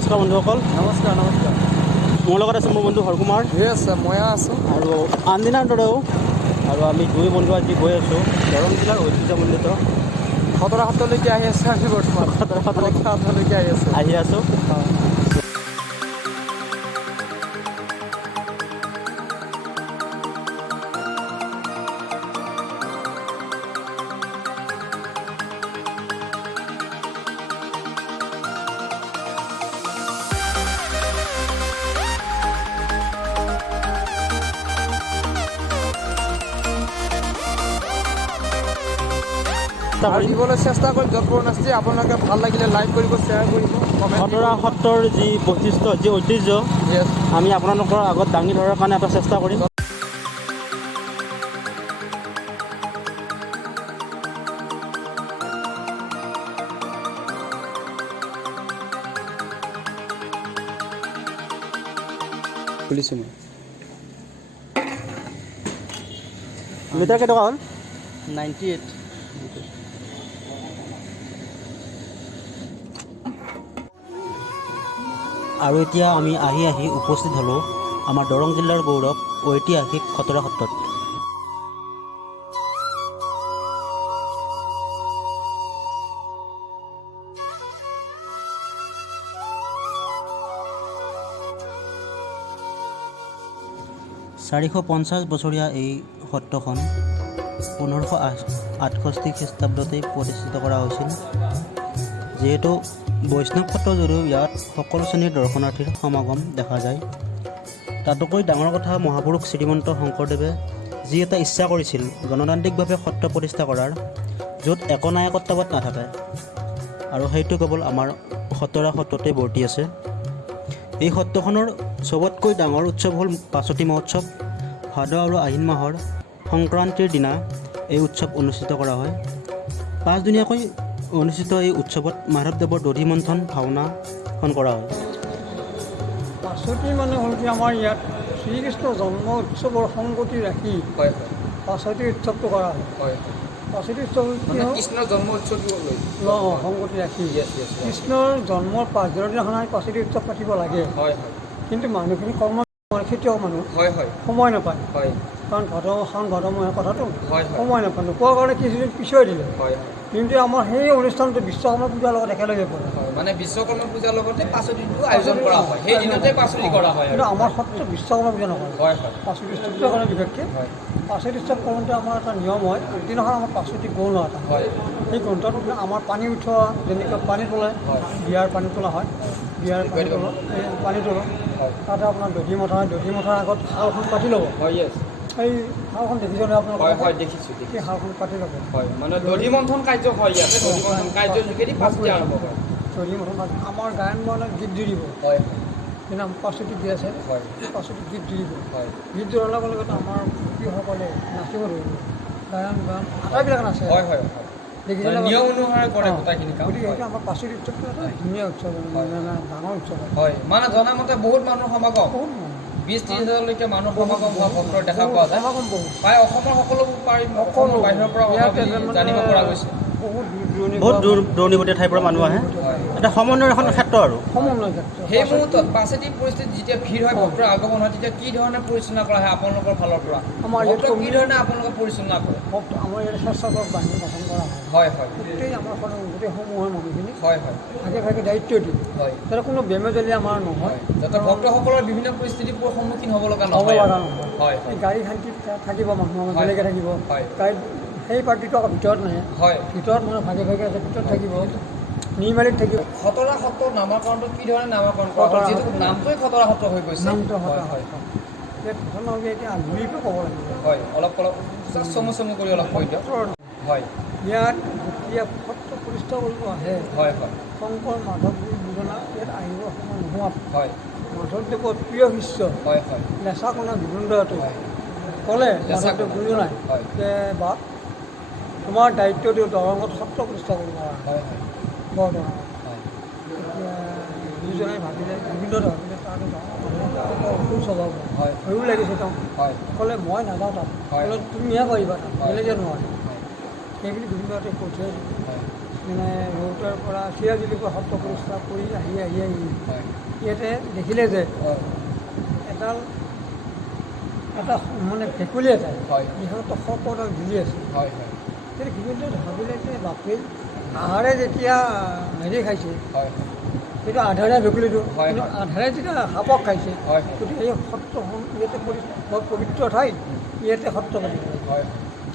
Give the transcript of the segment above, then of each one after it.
নমস্কাৰ বন্ধুসকল। নমস্কাৰ নমস্কাৰ। মোৰ লগত আছে মোৰ বন্ধু হৰকুমাৰ। মই আছোঁ আৰু আনদিনাৰ দৰেও আৰু আমি দুই বন্ধু আজি গৈ আছোঁ দৰং জিলাৰ ঐতিহ্যমণ্ডিত খতৰা সত্ৰলৈকে আহি আছোঁ। আমি বৰ্তমান খতৰা সত্ৰলৈকে আহি আছোঁ। দিবলৈ চেষ্টা কৰিম য'তবোৰ নাস্তি। আপোনালোকে ভাল লাগিলে লাইক কৰিব, শ্বেয়াৰ কৰিব, খতৰা সত্ৰৰ যি বৈশিষ্ট্য যি ঐতিহ্য আমি আপোনালোকৰ আগত দাঙি ধৰাৰ কাৰণে এটা চেষ্টা কৰিম। খুলিছোঁ মই। লিটাৰ কেইটকা হ'ল? 98। আৰু এতিয়া আমি আহি উপস্থিত হ'লোঁ আমাৰ দৰং জিলাৰ গৌৰৱ ঐতিহাসিক খতৰা সত্ৰত। (450) বছৰীয়া এই সত্ৰখন 1568 খ্ৰীষ্টাব্দতেই প্ৰতিষ্ঠিত কৰা হৈছিল। যিহেতু বৈষ্ণৱ সত্ৰ যদিও ইয়াত সকলো শ্ৰেণীৰ দৰ্শনাৰ্থীৰ সমাগম দেখা যায়। তাতোকৈ ডাঙৰ কথা, মহাপুৰুষ শ্ৰীমন্ত শংকৰদেৱে যি এটা ইচ্ছা কৰিছিল গণতান্ত্ৰিকভাৱে সত্ৰ প্ৰতিষ্ঠা কৰাৰ, য'ত একনায়কত্ববাদ নাথাকে, আৰু সেইটো কেৱল আমাৰ খতৰা সত্ৰতেই বৰ্তি আছে। এই সত্ৰখনৰ চবতকৈ ডাঙৰ উৎসৱ হ'ল পাছতি মহোৎসৱ। ভাদ আৰু আহিন মাহৰ সংক্ৰান্তিৰ দিনা এই উৎসৱ অনুষ্ঠিত কৰা হয়। 5 দিনীয়াকৈ অনুষ্ঠিত এই উৎসৱত মাধৱদেৱৰ দধি মন্থন ভাওনাখন কৰা হয়। পাছতি মানে হ'ল কি, আমাৰ ইয়াত শ্ৰীকৃষ্ণৰ জন্ম উৎসৱৰ সংগতি ৰাখি পাছতি উৎসৱটো কৰা হয়। পাছতি উৎসৱ কৃষ্ণৰ জন্ম উৎসৱটো সংগতি ৰাখি কৃষ্ণৰ জন্মৰ 5 দিনৰ দিনাখন আমি পাছতি উৎসৱ পাতিব লাগে। কিন্তু মানুহখিনি খেতিয়ক মানুহ সময় নাপায়, কাৰণ শাওণ ভাদ মাহৰ কথাটো সময় নাপায়। নোপোৱাৰ কাৰণে কিছুদিন পিছুৱাই দিলে। কিন্তু আমাৰ সেই অনুষ্ঠানটো বিশ্বকৰ্মা পূজাৰ লগত একেলগে পৰে। মানে বিশ্বকৰ্মা পূজাৰ লগতে পাছতিটো আয়োজন কৰা হয়, সেই দিনতে পাছতি কৰা হয়। কিন্তু আমাৰ সত্ৰত বিশ্বকৰ্মা পূজা নকৰে, পাছতি উৎসৱটোৰ কাৰণে বিশেষকৈ পাছতি উৎসৱ কৰোঁতে আমাৰ এটা নিয়ম হয়। আগদিনাখন আমাৰ পাছতি গৌণ এটা হয়। সেই গ্ৰন্থত আমাৰ পানী উঠোৱা, যেনেকৈ পানী তোলে, বিয়াৰ পানী তোলা হয়, বিয়াৰ পানী তোলা তাতে আপোনাৰ দধি মথা হয়। দধি মথাৰ আগত শালখন পাতি ল'ব। এই শালখন দেখিছেনে আপোনালোকে? দেখিছোঁ। সেই শালখন পাতি ল'ব। মানে দধি মন্থন কাৰ্য হয় ইয়াতে। দধি মন্থন কাৰ্যৰ যোগেদি পাছতি আৰম্ভ হয়। দধি মন্থন আমাৰ গায়ন বায়নত গীত জুৰিব। যেনে পাছতি গীত আছে, পাছতি গীত জুৰিব। গীত জোৰাৰ লগে লগতে আমাৰ শিল্পীসকলে নাচিব ধৰিব। গায়ন বায়ন আটাইবিলাক নাচে। দেখিছেনে? নিয়ম অনুসাৰে কৰে গোটেইখিনি কাম। গতিকে সেইটো আমাৰ পাছতি উৎসৱটো এটা ধুনীয়া উৎসৱ, ডাঙৰ উৎসৱ হয়। মানে জনামতে বহুত মানুহ সমাগম, বহুত 20-30 হাজাৰলৈকে মানুহ সমাগম হোৱা ভক্তৰ দেখা পোৱা যায়। সমাগম বহুত। প্ৰায় অসমৰ সকলোবোৰ অসমৰ বাহিৰৰ পৰা জানিব পৰা গৈছে। বহুত দূৰ দূৰণিবতীয়া ঠাইৰ পৰা মানুহ আহে। এটা সমন্বয়ৰ এখন ক্ষেত্ৰ আৰু সমন্বয় ক্ষেত্ৰ। সেই মুহূৰ্তত পাছতি পৰিস্থিতিত যেতিয়া ভিৰ হয়, ভক্তৰ আগমন হয়, তেতিয়া কি ধৰণে পৰিচালনা কৰা হয় আপোনালোকৰ ফালৰ পৰা? আমাৰ ইয়াত কি ধৰণে আপোনালোকে পৰিচালনা কৰে? আমাৰ ইয়াত স্বেচ্ছাসেৱক বাহিনী গঠন কৰা হয়। গোটেই আমাৰ গোটেই সমূহৰ মানুহখিনি ভাগে ভাগে দায়িত্ব দিয়ে। যাতে কোনো বেমেজালি আমাৰ নহয়, যাতে ভক্তসকলৰ বিভিন্ন পৰিস্থিতিৰ সন্মুখীন হ'ব লগা নহয়। হয়। গাড়ী শান্তিত থাকিব, মানুহ আমাৰ বেলেগে থাকিব। গাড়ী সেই পাৰ্টিটো আকৌ ভিতৰত নাহে। ভিতৰত মানে ভাগে ভাগে আছে, ভিতৰত থাকিব, নিৰ্মালিত থাকিব। খতৰা সত্ৰৰ নামাকৰণটো কি ধৰণে নামাকৰণ কৰা হয়? যিহেতু নামটোৱে খতৰা সত্ৰ হৈ গৈছে। নামটো হয়। ঘটনা হ'লে এতিয়া আগুৰিটো ক'ব লাগিব। অলপ চমু কৰি অলপ কৈ দিয়ক। ইয়াত যেতিয়া সত্ৰ প্ৰতিষ্ঠা কৰিব আহে, শংকৰ মাধৱদেৱ দুজনা ইয়াত আহিব সময় নোহোৱাত মাধৱদেৱৰ প্ৰিয় শিষ্য লেচা কণা গোবিন্দহঁতে ক'লে মাধৱদেৱ দুজনাই যে বা তোমাৰ দায়িত্ব দিওঁ দৰঙত সত্ৰ প্ৰতিষ্ঠা কৰিব বৰদৰঙত। এতিয়া দুজনাই ভাবিলে, গোবিন্দতে ভাবিলে তাত অসুৰ স্বভাৱ ভয়ো লাগিছে তেওঁ। ক'লে মই নাযাওঁ তাত। ক'লে তুমিহে পাৰিবা, তাত বেলেগে নোৱাৰে। সেইবুলি গোবিন্দহঁতে পঠিয়াই দিলে। মানে ৰৌতাৰ পৰা চিৰাজুলিৰ পৰা সত্ৰ প্ৰতিষ্ঠা কৰি আহি হয় ইয়াতে দেখিলে যে এটা মানে ভেকুলী এটাই হয় ইহঁতক সৰ্পডাল ঝুলি আছে। হয় হয় তেতিয়া ভেকুলীটোৱে ভাবিলে যে বাপৰে আহাৰে যেতিয়া হেৰি খাইছে হয় সেইটো আধাৰীয়া ভেকুলীটো হয়, কিন্তু হয়। আধাৰে যেতিয়া সাপক খাইছে হয় গতিকে এই সত্ৰখন ইয়াতে বৰ পবিত্ৰ ঠাই ইয়াতে সত্ৰ পাতিব লাগে হয়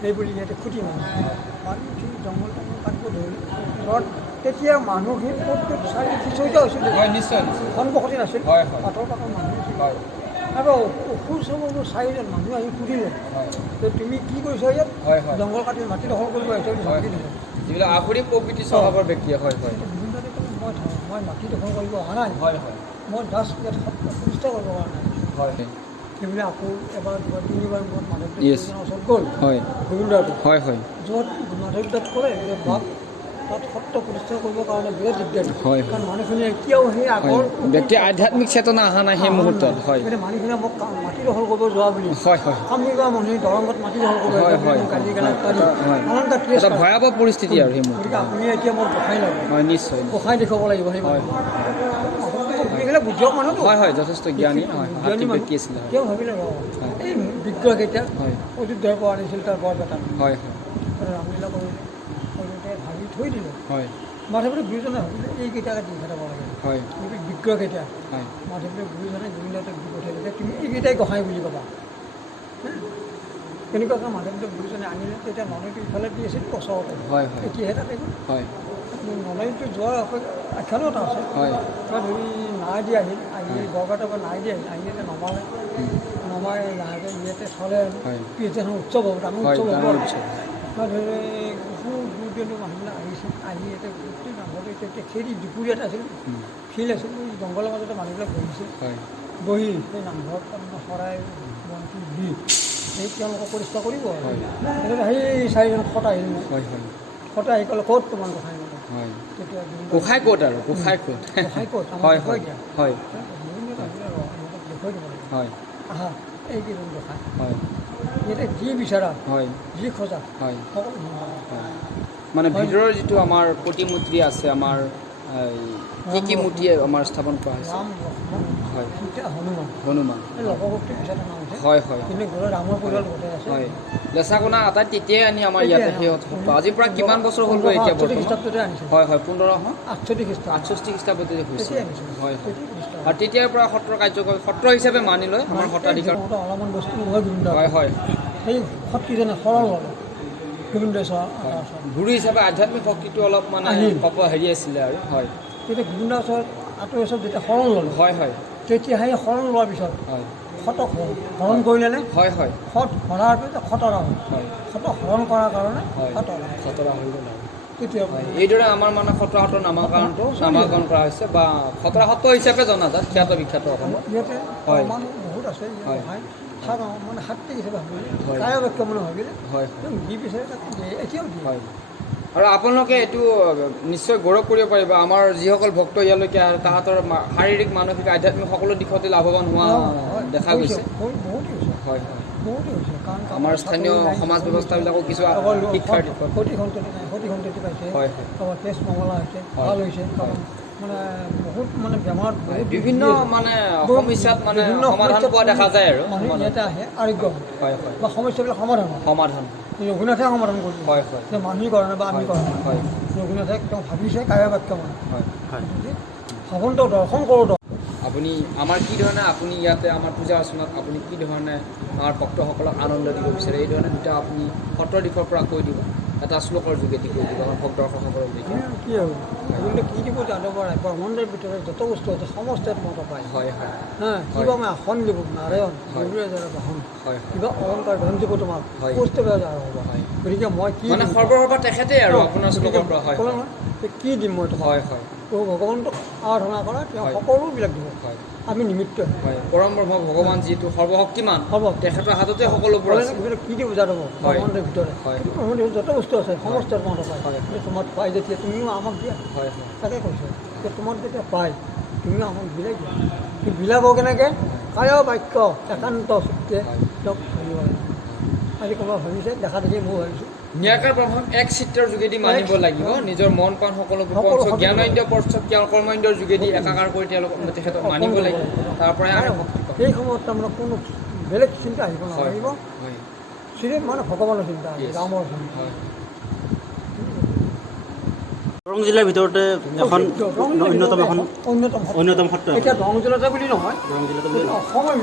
সেইবুলি ইয়াতে খুটি মানুহ উঠি জংঘল টংঘল কাটিব ধৰিলে ধৰক তেতিয়া মানুহখিনি ক'ত চাৰি খিচৰিত হৈছিল হয় নিশ্চয় নিশ্চয় সন্মুখতে নাছিল হয়, হয়। পাথৰ মানুহ আছিল হয় আৰু অসুৰ চাবৰ চাৰিজন মানুহ আহি সুধিলে হয় যে তুমি কি কৰিছা ইয়াত হয় হয় জংঘল কাটি মাটি দখল কৰিব আহিছা বুলি হয় ভাবি দিলে যিবিলাক আখৰি প্ৰকৃতি স্বভাৱৰ ব্যক্তিয়ে হয় হয় বিভিন্ন মই মাটি দখল কৰিব অহা নাই হয় হয় মই জাষ্ট ইয়াত সত্ৰ প্ৰতিষ্ঠা কৰিব পৰা নাই হয় সেইবুলি আকৌ এবাৰ দুবাৰ তিনিবাৰ মূৰত মাধৱদেৱ Yes. ওচৰত গ'ল হয় গোবিন্দটো হয় হয় য'ত মাধৱদেৱ ক'লে যে বাপ তাত সত্ৰ প্ৰতিষ্ঠা কৰিবৰ কাৰণে বিৰাট দিগদাৰ হয়, কাৰণ মানুহখিনি এতিয়াও সেই আগৰ ব্যক্তি আধ্যাত্মিক চেতনা অহা নাই সেই মুহূৰ্তত হয় কিন্তু মানুহখিনিয়ে মোক মাটি দখল কৰিব যোৱা বুলি হয় হয় কামৰূপ মানুহে দৰঙত মাটি দখল কৰিব হয়, আহিছে, হয়, গালি গালাজ পাৰি হয়। নানানটা কেছ এটা পায়। ভয়াৱহ পৰিস্থিতি আৰু সেই মুহূৰ্তত গতিকে আপুনি এতিয়া মোক গোসাই লাগে হয় নিশ্চয় গোসাই দেখুৱাব লাগিব সেই হয়। মানুহ বুদ্ধিয়ক মানুহটো হয় হয় যথেষ্ট জ্ঞানী হয় জ্ঞানী আত্মিক মানুহ ব্যক্তি আছিলে হয় তেওঁ ভাবিলে ৰ হয়। এই বিগ্ৰহকেইটা হয় অযোধ্যাৰ পৰা আনিছিল তাৰ বৰপেটা হয় হয় ৰামলীলা কৰিলে কৰোঁতে ভাবি থৈ দিলে হয় মাধৱদেৱ গুৰুজনে ভাবিলে এইকেইটাকে দি খেদাব লাগে হয় বিগ্ৰহকেইটা হয় মাধৱদেৱ গুৰুজনে গোবিন্দক দি পঠিয়াই দিলে তুমি এইকেইটাই গোসাঁই বুলি ক'বা তেনেকুৱাকৈ মাধৱদেৱ গুৰুজনে আনিলে তেতিয়া ননৈটো ইফালে দি আছিল ওচৰতে হয় হয় এতিয়াহে তাতে গ'ল হয় ননৈটো যোৱাৰ আখ্যানো এটা আছে হয় তাত ধৰি নাই দি আহিল আহি বৰপেটাৰ পৰা নাই দি আহিল আহি ইয়াতে নমালে নমাই লাহেকৈ ইয়াতে থ'লে হয় পিছদিনাখন উৎসৱ হ'ব ডাঙৰ হয় উৎসৱ হ'ব ডাঙৰ উৎসৱ তাত ধৰি বহুত দূৰ দূৰণিৰ মানুহবিলাক আহিছিল আহি ইয়াতে গোটেই নামঘৰটো তেতিয়া খেদি দুপৰীয়াত আছিল ফিল্ড আছিল এই জংঘলৰ মাজতে মানুহবিলাক বহিছিল হয় বহি সেই নামঘৰত তাৰমানে শৰাই বন্তি দি সেই তেওঁলোকক পৰিষ্কাৰ কৰিব আৰু হয় তেনেকৈ সেই চাৰিজন খত আহিল মোক হয় হয় খত আহি ক'লে ক'ত তোমাৰ গোসাঁই মানে হয় তেতিয়া গোসাঁই ক'ত আৰু গোসাঁই ক'ত গোসাঁই ক'ত আমাক হয় দেখুৱাই হয় দিয়া হয় ইহঁতক দেখুৱাই দিব লাগে হয় আহা এইকেইজন গোসাঁই হয় ইয়াতে যি বিচাৰা হয় যি খোজা হয় সকলো ধৰণৰ হয় মানে ভিতৰৰ যিটো আমাৰ প্ৰতিমূৰ্তি আছে আমাৰ কি মূৰ্তি আমাৰ স্থাপন কৰা হৈছে ৰাম লক্ষ্মণ হয় সীতা হনুমান হনুমান এই লক্ষভক্তি পিছত অনা হৈছে হয় হয় কিন্তু ঘৰৰ ৰামৰ পৰিয়াল গোটেই আছে হয় লেচাকনা আটাই তেতিয়াই আনি আমাৰ ইয়াতে সিহঁত আজিৰ পৰা কিমান বছৰ হ'ল গৈ এতিয়া বৰ্তমান খ্ৰীষ্টাব্দতে আনিছে হয় হয় 1568 68 খ্ৰীষ্টাব্দ খ্ৰীষ্টাব্দতে হৈছে তেতিয়াই আনিছে হয় হয় তেতিয়াই প্ৰতিষ্ঠা আৰু তেতিয়াৰ পৰা সত্ৰ কাৰ্যকলাপ সত্ৰ হিচাপে মানি লয় আমাৰ সত্ৰাধিকাৰ অলপমান বস্তু নহয় গোবিন্দ হয় হয় সেই সত্ৰীজনে শৰণ ল'লে গোবিন্দেশ্বৰ গুৰু হিচাপে আধ্যাত্মিক শক্তিটো অলপ মানে আহিল। হেৰি আছিলে আৰু হয় তেতিয়া গোবিন্দ ওচৰত আঁতৰ ওচৰত যেতিয়া শৰণ ল'লে হয় হয় তেতিয়া সেই শৰণ লোৱাৰ পিছত হয় শতক হৰণ কৰিলে নে হয় হয় সত হৰাৰ পিছত খতৰা হ'ল হয় শতক হৰণ কৰাৰ কাৰণে হয় খতৰা খতৰা হৈ গ'ল আৰু তেতিয়া হয় এইদৰে আমাৰ মানে খতৰা সত্ৰৰ নামাকৰণ কৰা হৈছে বা খতৰা সত্ৰ হিচাপে জনাজাত খ্যাত বিখ্যাত অসমত ইয়াতে হয়। মানুহ বহুত আছে হয়। মানে সাত্বিক হিচাপে ভাবিলে হয়। কায় বাক্য মানে ভাবিলে হয় যি বিচাৰে তাক দিয়ে এতিয়াও দিয়ে হয় আৰু আপোনালোকে এইটো নিশ্চয় গৌৰৱ কৰিব পাৰিব আমাৰ যিসকল ভক্ত ইয়ালৈকে আহে তাহাঁতৰ শাৰীৰিক মানসিক আধ্যাত্মিক সকলো দিশতে লাভৱান হোৱা হয়, দেখা হৈছে, গৈছে বহুতেই হৈছে হয় হয় বহুতেই হৈছে কাৰণ আমাৰ স্থানীয় সমাজ ব্যৱস্থাবিলাকো কিছু শিক্ষাৰ দিশত সতি সন্ততি পাইছে হয় হয় কাৰোবাৰ তেজ মঙলা হৈছে হয়। ভাল হৈছে কাৰোবাৰ মানে বহুত মানে বেমাৰ হয়, বিভিন্ন মানে সমস্যাত মানে সমাধান পোৱা দেখা যায় আৰু মানুহ ইয়াতে আহে আৰোগ্য হয় হয় হয় বা সমস্যাবিলাক সমাধান হয় সমাধান ৰঘুনাথে সমাধান কৰিছে হয় হয় যে মানুহে কৰা নাই বা আমি কৰা নাই হয় ৰঘুনাথে তেওঁ ভাবিছে কায়া বাক্য মানে হয় গতিকে ভাৱন্তক দৰ্শন কৰোঁ আপুনি আমাৰ কি ধৰণে আপুনি ইয়াতে আমাৰ পূজা অৰ্চনাত আপুনি কি ধৰণে আমাৰ ভক্তসকলক আনন্দ দিব বিচাৰে এই ধৰণে দুটা আপুনি সত্ৰৰ দিশৰ পৰা কৈ দিব এটা শ্লোকৰ যোগেদি কৈ দিব আমাৰ ভক্ত দৰ্শকসকলৰ দেখি কি আৰু কিন্তু কি দিব যাদৱ বৰাই ব্ৰহ্মাণ্ডৰ ভিতৰত যত বস্তু আছে সমস্ত মত পায় হয় হয় হা কিবা মই আসন দিব নাৰায়ণ হয়। গৰুৰে যাৰ বাহন হয় কিবা অলংকাৰ ধন দিব তোমাক হয়। পুষ্ট যাৰ হ'ব হয়। গতিকে মই কি মানে দিম? সৰ্বসৰ্বা তেখেতেই আৰু আপোনাৰ গতিকে শ্লোকৰ পৰা হয় ক'লে নহয়, যে কি দিম মই তোমাক হয় হয় প্ৰভু ভগৱন্তক আৰাধনা কৰা তেওঁ হয়। সকলোবিলাক দিব হয় আমি নিমিত্তহে হয় পৰম ব্ৰহ্ম ভগৱান যিটো সৰ্বশক্তিমান হ'ব তেখেতৰ হাততে সকলোবোৰ ক'লে আছে নহয়, কি দিব যাদৱ হয়। ব্ৰহ্মাণ্ডৰ ভিতৰত হয়। কিন্তু ব্ৰহ্মাণ্ডৰ ভিতৰত যত বস্তু আছে সমস্ত মত পায় হয়। কিন্তু তোমাক পাই যেতিয়া তুমিও আমাক দিয়া হয় হয় তাকে কৈছে যে তোমাক যেতিয়া পায় তুমিও আমাক বিলাই দিয়া কিন্তু বিলাব কেনেকৈ কায় বাক্য একান্ত চুক্তিয়ে হয়। তেওঁক ভাবিব লাগে আজি কোনোবা ভাবিছে দেখা দেখি ময়ো ভাবিছোঁ ন্যায়কাৰ ব্ৰহ্ম এক চিত্ৰৰ যোগেদি মানিব লাগিব নিজৰ মন প্ৰাণ সকলোবোৰ পঞ্চ জ্ঞানেন্দ্ৰিয় পঞ্চ কৰ্মেন্দ্ৰিয়ৰ যোগেদি একাকাৰ কৰি তেওঁলোকক তেখেতক মানিব লাগিব তাৰ পৰাই আমি ভক্তি পাম এই সময়ত তাৰমানে কোনো বেলেগ চিন্তা আহিব নালাগিব হয় চিৰিফ মানে ভগৱানৰ চিন্তা Yes. ৰামৰ চিন্তা হয় দৰং জিলাৰ ভিতৰতে এখন অন্যতম এখন অন্যতম সত্ৰ এতিয়া দৰং জিলাতে বুলি নহয় দৰং জিলাতে গোটেই অসমৰ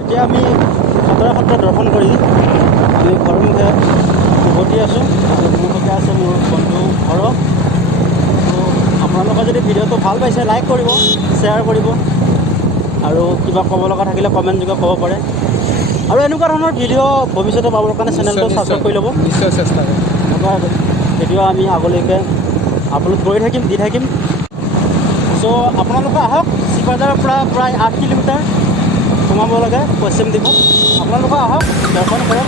এতিয়া আমি খতৰা সত্ৰ দৰ্শন কৰি আমি ঘৰমুখে উভতি আছোঁ আৰু মোৰ সৈতে আছে মোৰ বন্ধু ঘৰ তো আপোনালোকে যদি ভিডিঅ'টো ভাল পাইছে লাইক কৰিব শ্বেয়াৰ কৰিব আৰু কিবা ক'ব লগা থাকিলে কমেণ্ট যোগে ক'ব পাৰে আৰু এনেকুৱা ধৰণৰ ভিডিঅ' ভৱিষ্যতে পাবৰ কাৰণে চেনেলটো ছাবস্ক্ৰাইব কৰি ল'ব নিশ্চয় চেষ্টা কৰিম এনেকুৱা ভিডিঅ' আমি আগলৈকে আপলোড কৰি থাকিম দি থাকিম চ' আপোনালোকে আহক চিপাঝাৰৰ পৰা প্ৰায় 8 কিলোমিটাৰ সোমাব লাগে পশ্চিম দিশত আপোনালোকে আহক দৰ্শন কৰক